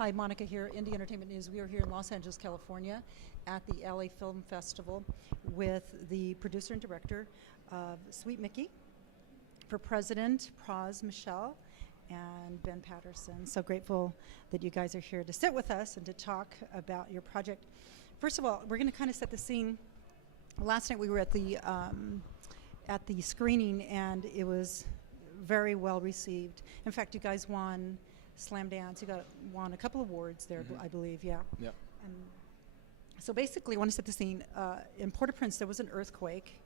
Hi, Monica here, Indie Entertainment News. We are here in Los Angeles, California at the LA Film Festival with the producer and director of Sweet Mickey for President, Praz Michel, and Ben Patterson. So grateful that you guys are here to sit with us and to talk about your project. First of all, we're going to kind of set the scene. Last night we were at the screening, and it was very well received. In fact, you guys won Slam Dance. You won a couple awards there, I believe. Yeah. Yep. So basically, I want to set the scene. In Port-au-Prince, there was an earthquake,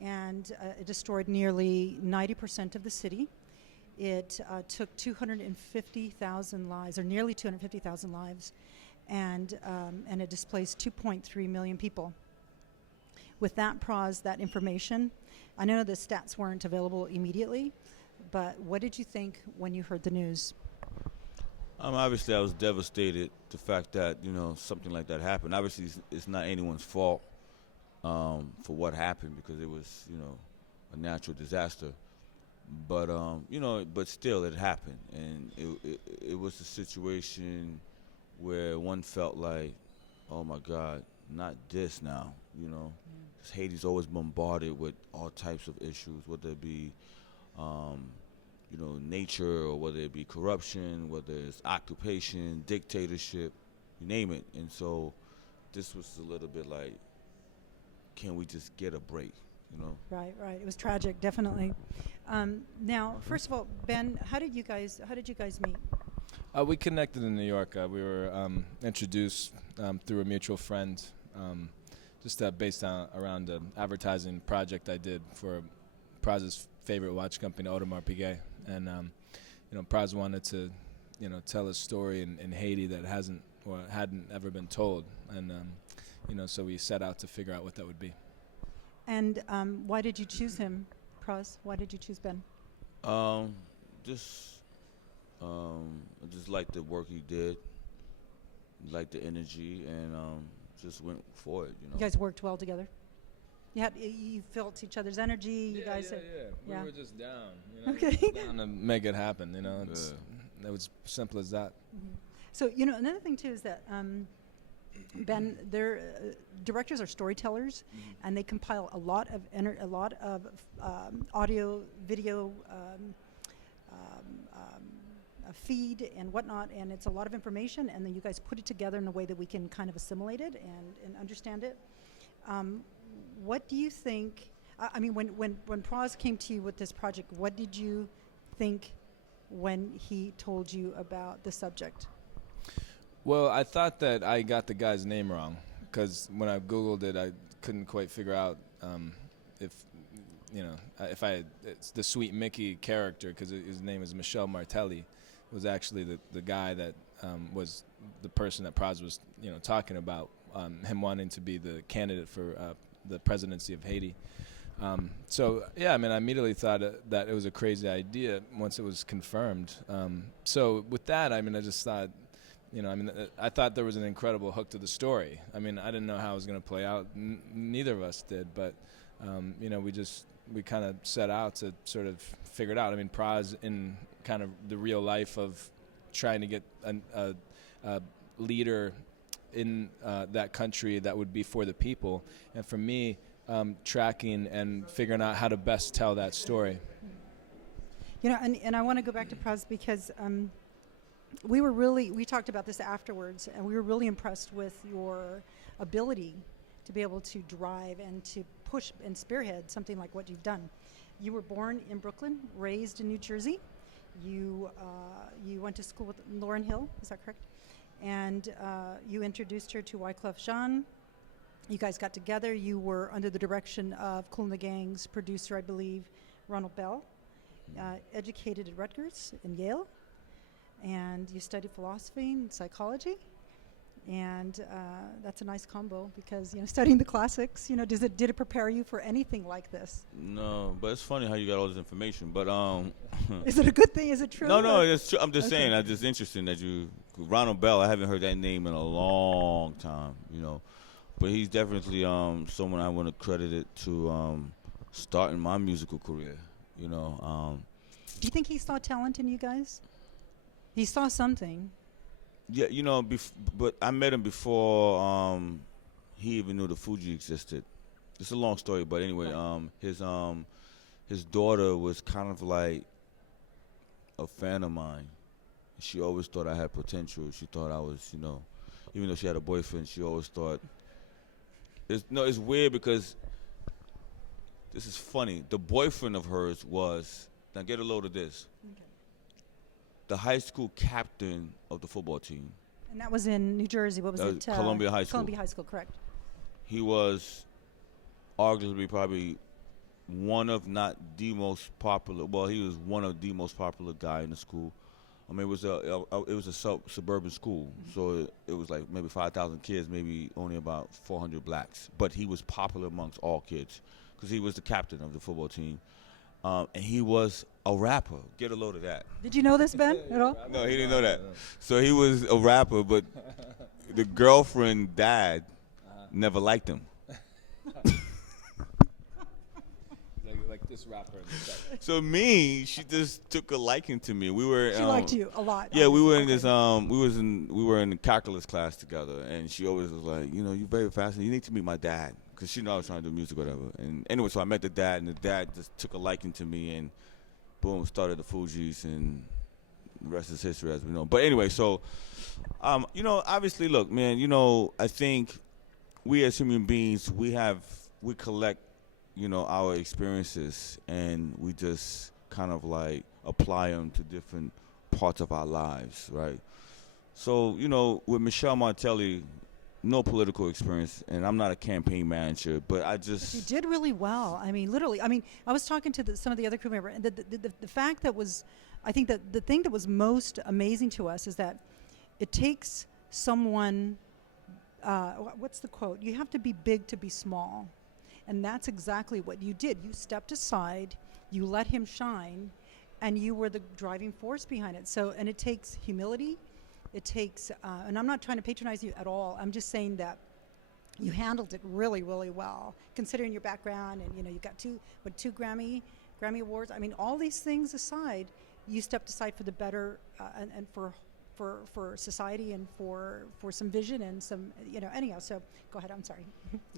and it destroyed nearly 90% of the city. It took 250,000 lives, or nearly 250,000 lives, and it displaced 2.3 million people. With that, Praz, that information, I know the stats weren't available immediately, but what did you think when you heard the news? Obviously, I was devastated. The fact that something like that happened. Obviously, it's not anyone's fault for what happened, because it was a natural disaster. But but still, it happened, and it was a situation where one felt like, oh my God, not this now. Because Haiti's always bombarded with all types of issues, whether it be nature, or whether it be corruption, whether it's occupation, dictatorship, you name it. And so this was a little bit like, can we just get a break, Right. It was tragic, definitely. Now, first of all, Ben, how did you guys meet? We connected in New York. We were introduced through a mutual friend, just based around an advertising project I did for Praz's favorite watch company, Audemars Piguet. And Praz wanted to tell a story in Haiti that hadn't ever been told, and so we set out to figure out what that would be. And why did you choose him, Praz? Why did you choose Ben? I just liked the work he did, liked the energy, and just went for it. You guys worked well together. You felt each other's energy. You guys. We were just down. Okay. Down to make it happen. It was simple as that. Mm-hmm. So another thing too is that Ben, their directors are storytellers, and they compile a lot of audio, video, a feed and whatnot, and it's a lot of information, and then you guys put it together in a way that we can kind of assimilate it and understand it. What do you think? When Praz came to you with this project, what did you think when he told you about the subject? Well, I thought that I got the guy's name wrong, because when I Googled it, I couldn't quite figure out if it's the Sweet Mickey character, because his name is Michel Martelly, was actually the guy that was the person that Praz was talking about, him wanting to be the candidate for the presidency of Haiti. I immediately thought that it was a crazy idea once it was confirmed. So with that, I just thought, I thought there was an incredible hook to the story. I didn't know how it was going to play out. Neither of us did, but we kind of set out to sort of figure it out. Praz, in kind of the real life of trying to get a leader in that country that would be for the people, and for me, tracking and figuring out how to best tell that story. And I want to go back to Praz, because we talked about this afterwards, and we were really impressed with your ability to be able to drive and to push and spearhead something like what you've done. You were born in Brooklyn, raised in New Jersey. You went to school with Lauryn Hill, is that correct? And you introduced her to Wyclef Jean. You guys got together. You were under the direction of Kool and the Gang's producer, I believe, Ronald Bell. Educated at Rutgers and Yale. And you studied philosophy and psychology. And that's a nice combo, because studying the classics, did it prepare you for anything like this? No, but it's funny how you got all this information. But is it a good thing? Is it true? No, it's true. I'm just saying. It's just interesting that Ronald Bell. I haven't heard that name in a long time. But he's definitely someone I want to credit it to starting my musical career. Do you think he saw talent in you guys? He saw something. Yeah, you know, but I met him before he even knew the Fugees existed. It's a long story, but anyway, Right. his daughter was kind of like a fan of mine. She always thought I had potential. She thought I was, you know, even though she had a boyfriend, she always thought. It's weird because this is funny. The boyfriend of hers was, now get a load of this, Okay. the high school captain of the football team. And that was in New Jersey. What was That it? was Columbia High School. Columbia High School, correct. He was arguably probably one of not the most popular. Well, he was one of the most popular guy in the school. I mean, it was a suburban school, so it was like maybe 5,000 kids, maybe only about 400 blacks. But he was popular amongst all kids because he was the captain of the football team, and he was a rapper. Get a load of that. Did you know this, Ben, at all? No, he didn't know that. So he was a rapper, but the girlfriend dad never liked him. Like this rapper in the set. So she just took a liking to me. We were. She liked you a lot. Yeah, we were obviously. in this. We were in the calculus class together, and she always was like, you know, you're very fascinating. You need to meet my dad, because she knew I was trying to do music or whatever. And anyway, so I met the dad, and the dad just took a liking to me, and boom, started the Fugees, and the rest is history, as we know. But anyway, so, you know, obviously, look, man, you know, I think we as human beings, we collect, you know, our experiences, and we just kind of like apply them to different parts of our lives, right? So, you know, with Michel Martelly, no political experience, and I'm not a campaign manager, but I just... You did really well. I mean, literally. I mean, I was talking to some of the other crew members, and the fact that was, I think that the thing that was most amazing to us is that it takes someone, what's the quote? You have to be big to be small. And that's exactly what you did. You stepped aside, you let him shine, and you were the driving force behind it. So, and it takes humility. It takes, and I'm not trying to patronize you at all. I'm just saying that you handled it really, really well, considering your background, and you know you got two Grammy awards. I mean, all these things aside, you stepped aside for the better, and for society, and for some vision and some, you know. Anyhow, so go ahead. I'm sorry.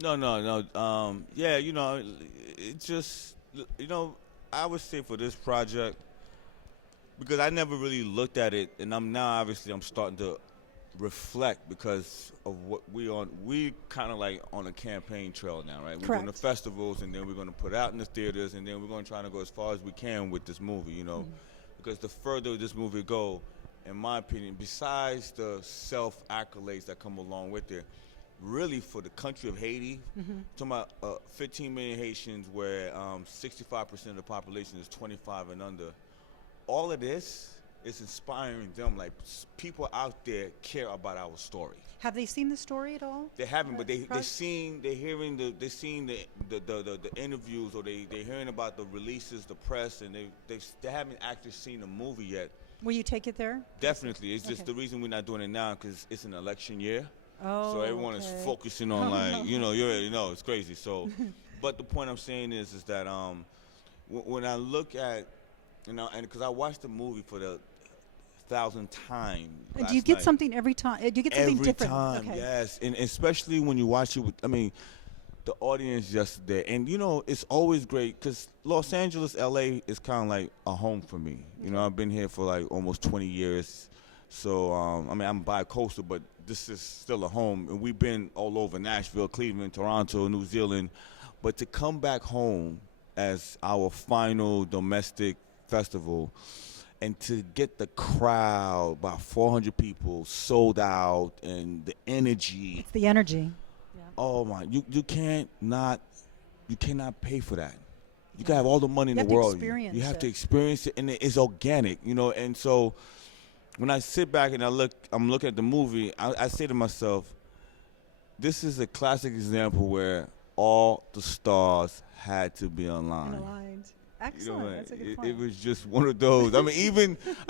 No. Yeah, you know, it just, you know, I would say for this project, because I never really looked at it, and I'm starting to reflect because of what we kind of like on a campaign trail now, right? We're doing the festivals, and then we're going to put out in the theaters, and then we're going to try to go as far as we can with this movie, you know, because the further this movie go, in my opinion, besides the self-accolades that come along with it, really for the country of Haiti, talking about 15 million Haitians, where 65% of the population is 25 and under, all of this is inspiring them. Like, people out there care about our story. Have they seen the story at all? They haven't, but they're seeing the interviews, or they're hearing about the releases, the press, and they haven't actually seen the movie yet. Will you take it there? Definitely. It's just the reason we're not doing it now, because it's an election year. Oh, so everyone is focusing on, like, you know, you already know, it's crazy. So, but the point I'm saying is that when I look at, you know, and because I watched the movie for the 1,000th time. And do you get something every time? Do you get something different? Every time, yes. And especially when you watch it with, I mean, the audience just there. And, you know, it's always great because Los Angeles, L.A. is kind of like a home for me. You know, I've been here for like almost 20 years. So, I mean, I'm bi-coastal, but this is still a home. And we've been all over Nashville, Cleveland, Toronto, New Zealand. But to come back home as our final domestic festival, and to get the crowd, about 400 people, sold out, and the energy. It's the energy. Yeah. Oh my! You cannot pay for that. You can have all the money in the world. You have to experience it, and it's organic, you know. And so, when I sit back and I'm looking at the movie, I say to myself, this is a classic example where all the stars had to be aligned. Excellent. You know, that's a good point. It was just one of those. I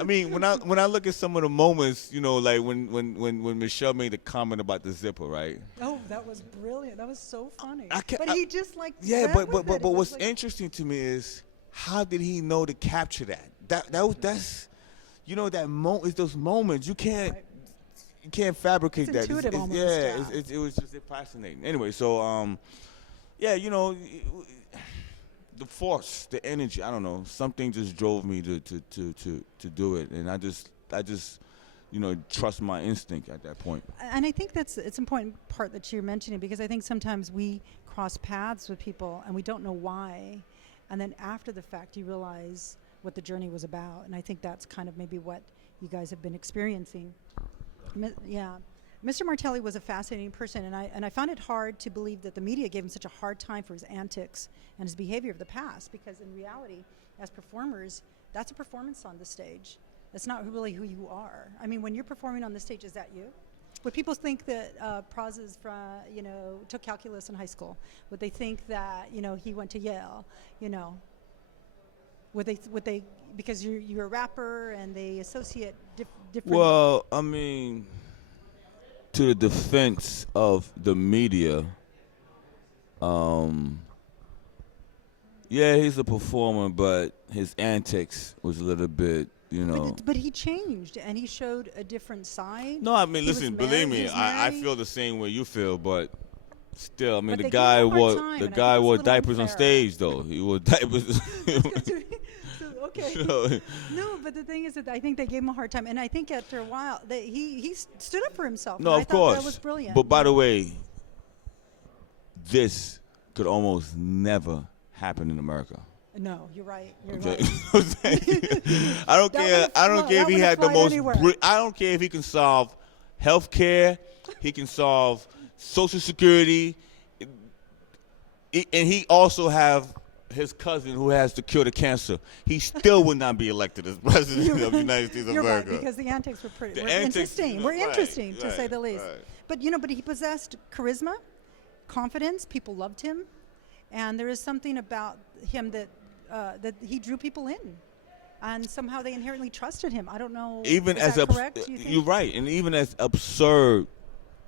mean, when I look at some of the moments, you know, like when Michelle made the comment about the zipper, right? Oh, that was brilliant. That was so funny. But he just like but what's interesting to me is how did he know to capture that? That's, you know, that moment. It's those moments you can't. Right. you can't fabricate It's that. intuitive almost, yeah, yeah. it was just fascinating. Anyway, so yeah, you know, the force, the energy. I don't know. Something just drove me to do it, and I just you know, trust my instinct at that point. And I think it's an important part that you're mentioning, because I think sometimes we cross paths with people and we don't know why, and then after the fact you realize what the journey was about. And I think that's kind of maybe what you guys have been experiencing. Yeah. Mr. Martelly was a fascinating person, and I found it hard to believe that the media gave him such a hard time for his antics and his behavior of the past, because in reality, as performers, that's a performance on the stage. That's not really who you are. I mean, when you're performing on the stage, is that you? Would people think that Praz is from, you know, took calculus in high school? Would they think that, you know, he went to Yale? You know, would they because you're a rapper and they associate different? Well, I mean, to the defense of the media, yeah, he's a performer, but his antics was a little bit, you know. But he changed and he showed a different side. No, I mean, He was listen, married- believe he me, was I married. feel the same way you feel, but still, I mean, But the they guy gave him a hard wore time, the and I guy think it's wore a little diapers on unfair. stage, though. He wore diapers. So, okay. So- No, but the thing is that I think they gave him a hard time, and I think after a while he stood up for himself. No, and I of thought course. that was brilliant. But by the way, this could almost never happen in America. No, you're right. You're Okay, right. I don't That care. would've I don't fly- care if that he would've had the flied most. anywhere. I don't care if he can solve health care. He can solve Social Security, and he also have his cousin who has the cure to cancer. He still would not be elected as president of the United States of You're America. right, because the antics were pretty. The Were antics, interesting. you know, We're right, interesting to say right, the least. right. But you know, but he possessed charisma, confidence. People loved him, and there is something about him that that he drew people in, and somehow they inherently trusted him. I don't know. Even is as that correct? Do you think? you're right, and even as absurd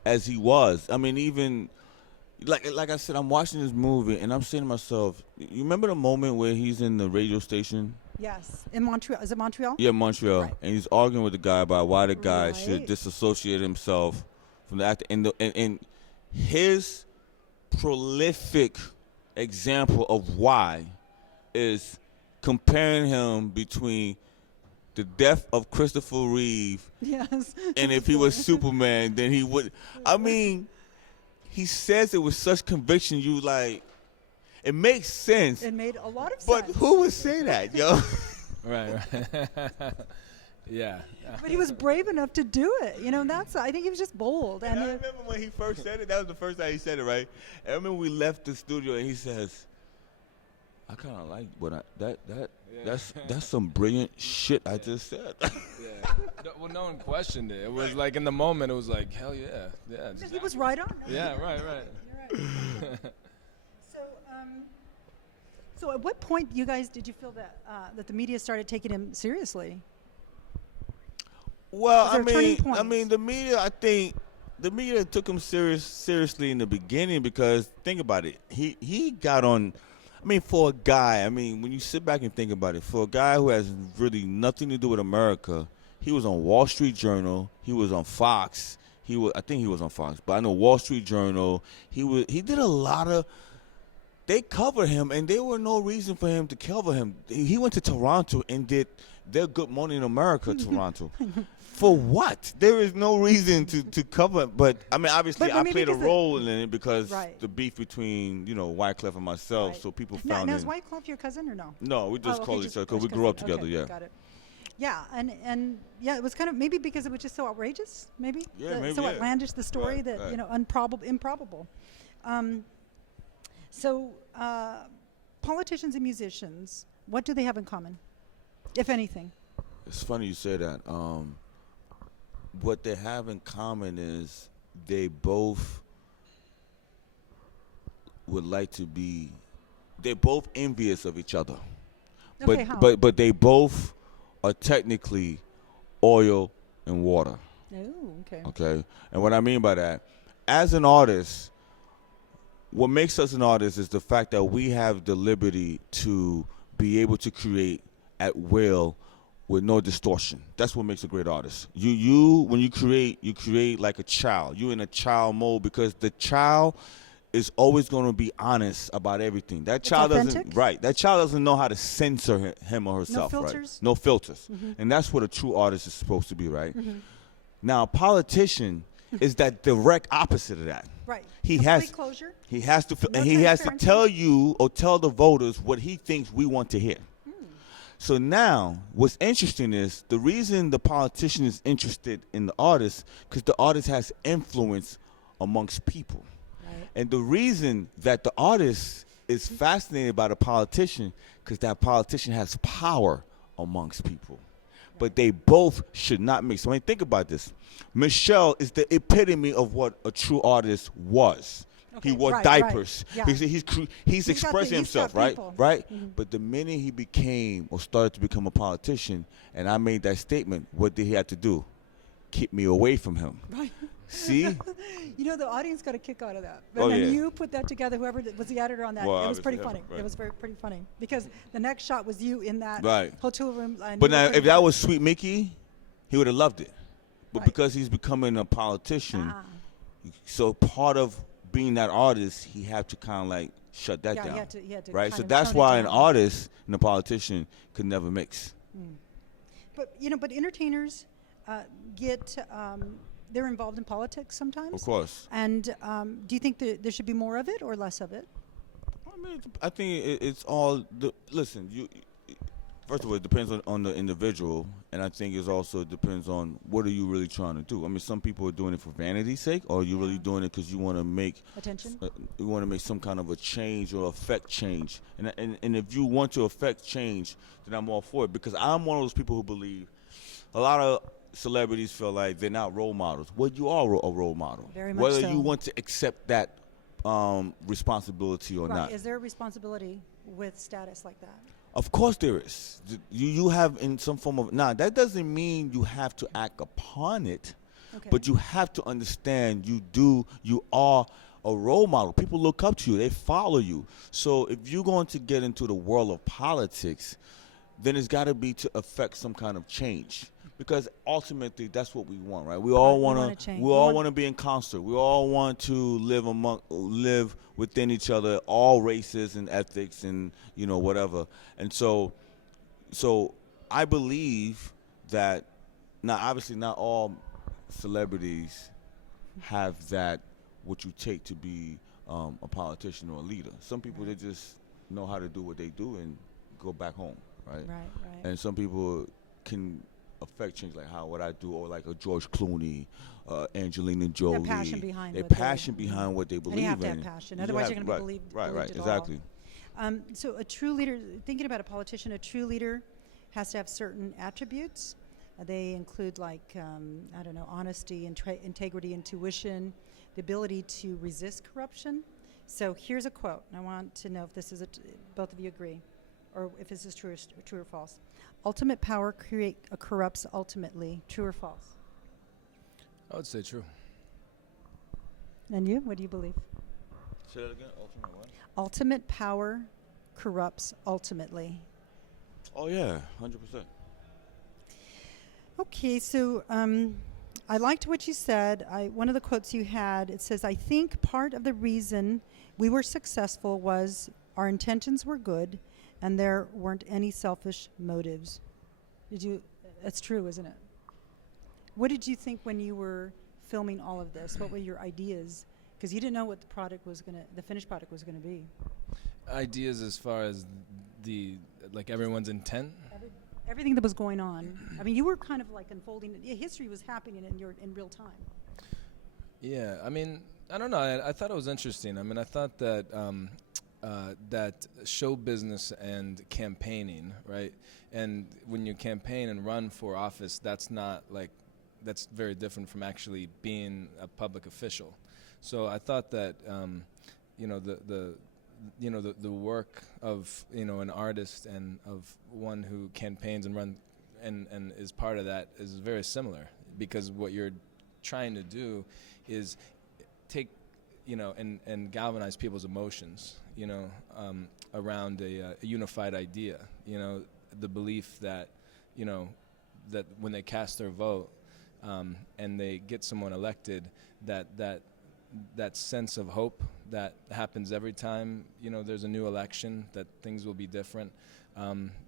as he was, I mean, even like I said, I'm watching this movie and I'm saying to myself, you remember the moment where he's in the radio station? Yes, in Montreal. Is it Montreal? Yeah, Montreal, Right. and he's arguing with the guy about why the guy Right. should disassociate himself from the actor, and his prolific example of why is comparing him between the death of Christopher Reeve, Yes. and if he was Superman, then he would. I mean, he says it with such conviction. You like, it makes sense. It made a lot of But sense. who would say that, yo? Right. Yeah. But he was brave enough to do it. You know, and I think he was just bold. And And I remember when he first said it. That was the first time he said it, right? I remember we left the studio and he says, "I kind of like what that's some brilliant shit I just said." Yeah. Well, no one questioned it. It was like in the moment, it was like, hell yeah. Yeah. he was right on. No, Yeah, right. You're right. So at what point did you feel that that the media started taking him seriously? Well, Was there a turning I point? mean, the media. I think the media took him seriously in the beginning because think about it. He got on. I mean, for a guy. I mean, when you sit back and think about it, for a guy who has really nothing to do with America, he was on Wall Street Journal. He was on Fox. I think he was on Fox, but I know Wall Street Journal. He did a lot of. They covered him, and there were no reason for him to cover him. He went to Toronto and did their Good Morning America, Toronto. For what? There is no reason to cover. But I mean, obviously, But I maybe played a because role in it because Right. the beef between Wyclef and myself. Right. So people Now, found is it. Wyclef your cousin or no? No, we just Oh, okay, call each other because we grew up together. Okay, Yeah. got it. Yeah, and yeah, it was kind of maybe because it was just so outrageous, maybe. Yeah, maybe, so yeah. outlandish the story Right, that right. improbable. So politicians and musicians, what do they have in common, if anything? It's funny you say that. What they have in common is they both would like to be. They're both envious of each other. Okay, how? But they both are technically oil and water. Oh, okay. Okay, and what I mean by that, as an artist, what makes us an artist is the fact that we have the liberty to be able to create at will with no distortion. That's what makes a great artist. You when you create like a child. You're in a child mode because the child is always going to be honest about everything. That It's child authentic? that child doesn't know how to censor him or herself, No right? filters? No filters. And that's what a true artist is supposed to be, right? Now, a politician is that direct opposite of that. Right. He Complete has closure. He has to No and he has to transparency. tell you or tell the voters what he thinks we want to hear. So now, what's interesting is the reason the politician is interested in the artist because the artist has influence amongst people. Right. And the reason that the artist is fascinated by the politician because that politician has power amongst people. But they both should not mix. I mean, think about this. Michel is the epitome of what a true artist was. Okay, He wore right, diapers. right. Yeah. He's He's got expressing the- he's himself, got right? people. Right? But the minute he became or started to become a politician, and I made that statement, what did he have to do? Keep me away from him. Right. See? You know, the audience got a kick out of that. But Oh, when yeah. you put that together, whoever was the editor on that, Well, it was pretty obviously funny. him, right. It was pretty funny because the next shot was you in that Right. hotel room. And But you were now, pretty if that funny. was Sweet Mickey, he would have loved it. But Right. because he's becoming a politician, Ah. so part of being that artist, he had to kind of like shut that Yeah, he down. had to right? kind So of that's tone it why an down. artist and a politician could never mix. But but entertainers get they're involved in politics sometimes. Of course. And do you think that there should be more of it or less of it? I mean, I think it's all. Listen, first of all, it depends on the individual, and I think it also depends on what are you really trying to do. I mean, some people are doing it for vanity's sake, or are you really doing it because you want to make Attention? you want to make some kind of a change or affect change. And if you want to affect change, then I'm all for it because I'm one of those people who believe a lot of celebrities feel like they're not role models. Well, you are a role model. Very much Whether so. you want to accept that responsibility or Right. not. Is there a responsibility with status like that? Of course there is. You have in some form of that doesn't mean you have to act upon it, Okay. but you have to understand you are a role model. People look up to you, they follow you. So if you're going to get into the world of politics, then it's got to be to affect some kind of change. Because ultimately, that's what we want, right? We all we want wanna to. change. We We all want- want to be in concert. We all want to live within each other, all races and ethics, and whatever. And so I believe that now, obviously, not all celebrities have that what you take to be a politician or a leader. Some people they just know how to do what they do and go back home, right? Right. And some people can affect change like what I do, or like a George Clooney, Angelina Jolie. passion behind Their what they- passion behind what they believe And you have to in. have passion. Otherwise, you're going to be believed. Right, believed at exactly. all. So a true leader, thinking about a politician, a true leader has to have certain attributes. They include honesty, integrity, intuition, the ability to resist corruption. So here's a quote. And I want to know if this is both of you agree, or if this is true or false. Ultimate power corrupts ultimately. True or false? I would say true. And you? What do you believe? Say that again. Ultimate what? Ultimate power corrupts ultimately. Oh yeah, 100%. Okay, so I liked what you said. One of the quotes you had, it says, "I think part of the reason we were successful was our intentions were good and there weren't any selfish motives." That's true, isn't it? What did you think when you were filming all of this? What were your ideas? Because you didn't know what the finished product was going to be. Ideas as far as everyone's intent. Everything that was going on. I mean, you were kind of like unfolding. History was happening in real time. Yeah, I mean, I don't know. I thought it was interesting. I mean, I thought that that show business and campaigning, right? And when you campaign and run for office, that's very different from actually being a public official. So I thought that the work of an artist and of one who campaigns and run and is part of that is very similar, because what you're trying to do is take and galvanize people's emotions around a unified idea, the belief that that when they cast their vote and they get someone elected, that sense of hope that happens every time, you know, there's a new election, that things will be different,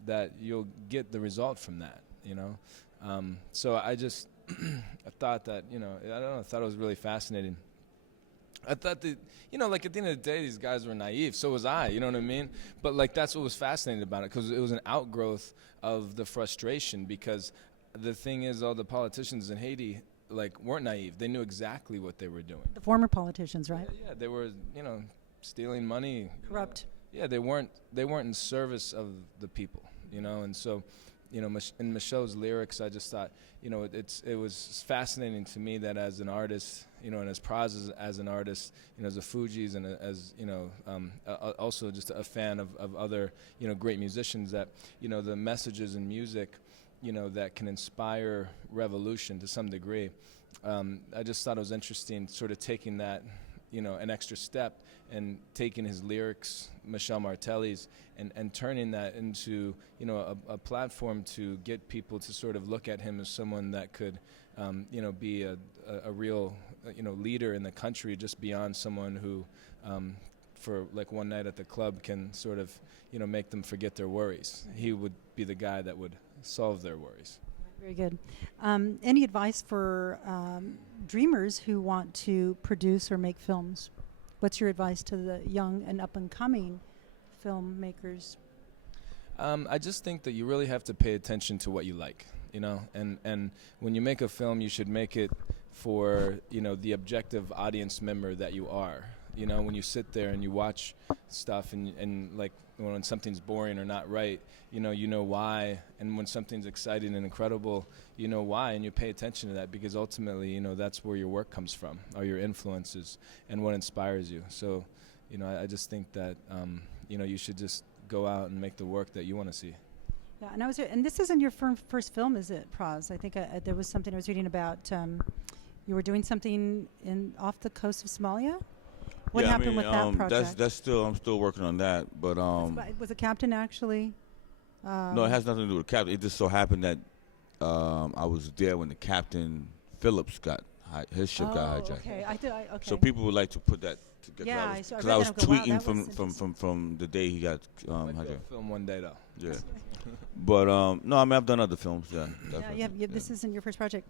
that you'll get the result from that, you know. So I just I thought that, you know, I don't know, I thought it was really fascinating. I thought that, you know, like at the end of the day, these guys were naive. So was I, you know what I mean? But like that's what was fascinating about it, because it was an outgrowth of the frustration. Because the thing is, all the politicians in Haiti like weren't naive. They knew exactly what they were doing. The former politicians, right? Yeah, they were, you know, stealing money. Corrupt. Yeah, they weren't in service of the people, you know. And so, you know, in Michel's lyrics, I just thought, you know, it was fascinating to me that as an artist, you know, and as Praz as an artist, you know, as a Fugees and as, you know, also just a fan of other, you know, great musicians, that, you know, the messages in music, you know, that can inspire revolution to some degree. I just thought it was interesting sort of taking that, you know, an extra step and taking his lyrics, Michel Martelly's, and turning that into, you know, a platform to get people to sort of look at him as someone that could, you know, be a real, you know, leader in the country, just beyond someone who, for like one night at the club, can sort of, you know, make them forget their worries. He would be the guy that would solve their worries. Very good. Any advice for dreamers who want to produce or make films? What's your advice to the young and up-and-coming filmmakers? I just think that you really have to pay attention to what you like, you know, and when you make a film, you should make it for, you know, the objective audience member that you are. You know, when you sit there and you watch stuff and like when something's boring or not right, you know why, and when something's exciting and incredible, you know why, and you pay attention to that, because ultimately, you know, that's where your work comes from, or your influences, and what inspires you. So, you know, I just think that, you know, you should just go out and make the work that you want to see. Yeah, and this isn't your first film, is it, Praz? I think there was something I was reading about. You were doing something off the coast of Somalia. What happened with that project? I'm still working on that, but was the captain actually? No, it has nothing to do with the captain. It just so happened that I was there when the Captain Phillips his ship got hijacked. Okay. Okay. So people would like to put that together. Yeah, because I was tweeting from the day he got hijacked. Film one day though. Yeah. But no, I mean, I've done other films. Yeah. Yeah. This isn't your first project.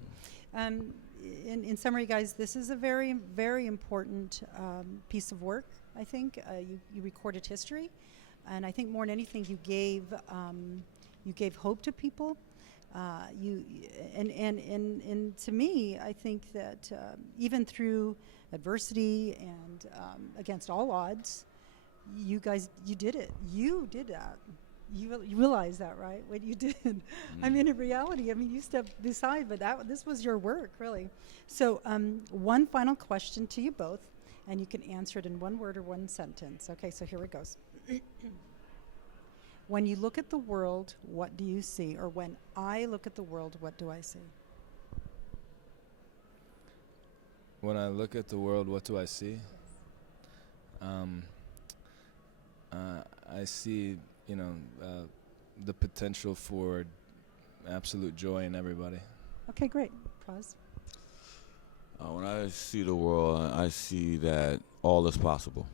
In summary, guys, this is a very, very important piece of work. I think you recorded history, and I think more than anything, you gave hope to people. And to me, I think that even through adversity and against all odds, you did it. You did that. You realize that, right? What you did. I mean, in reality, you stepped aside, but this was your work, really. So, one final question to you both, and you can answer it in one word or one sentence. Okay, so here it goes. When you look at the world, what do you see? Or when I look at the world, what do I see? When I look at the world, what do I see? I see, you know, the potential for absolute joy in everybody. Okay, great. Praz? When I see the world, I see that all is possible.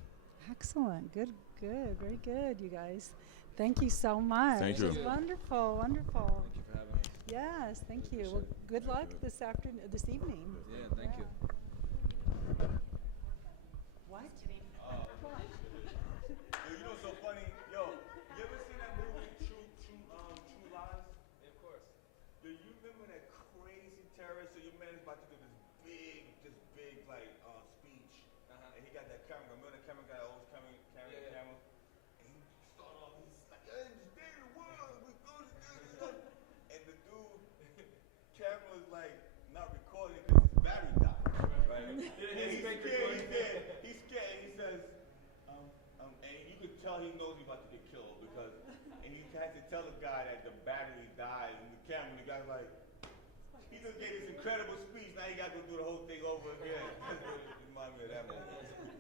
Excellent. Good. Very good, you guys. Thank you so much. Thank you. It was wonderful. Thank you for having me. Yes, thank you. Well, good luck this evening. Yeah, thank you. What? You know, so funny. Yo, you ever seen that movie True Lies? Yeah, of course. Do you remember that crazy terrorist? So your man is about to do this big like speech, and he got that camera. Remember the camera guy always carrying the camera? And he started off, he's like, "Hey, stay in the world, we go to this." And the camera was like not recording because his battery died. Right? And he's scared. He says, and you could tell he knows he's about to get killed and he has to tell the guy that the battery died in the camera. And the guy's like, he just gave this incredible speech. Now you got to go do the whole thing over again. That's what it reminded me of that moment.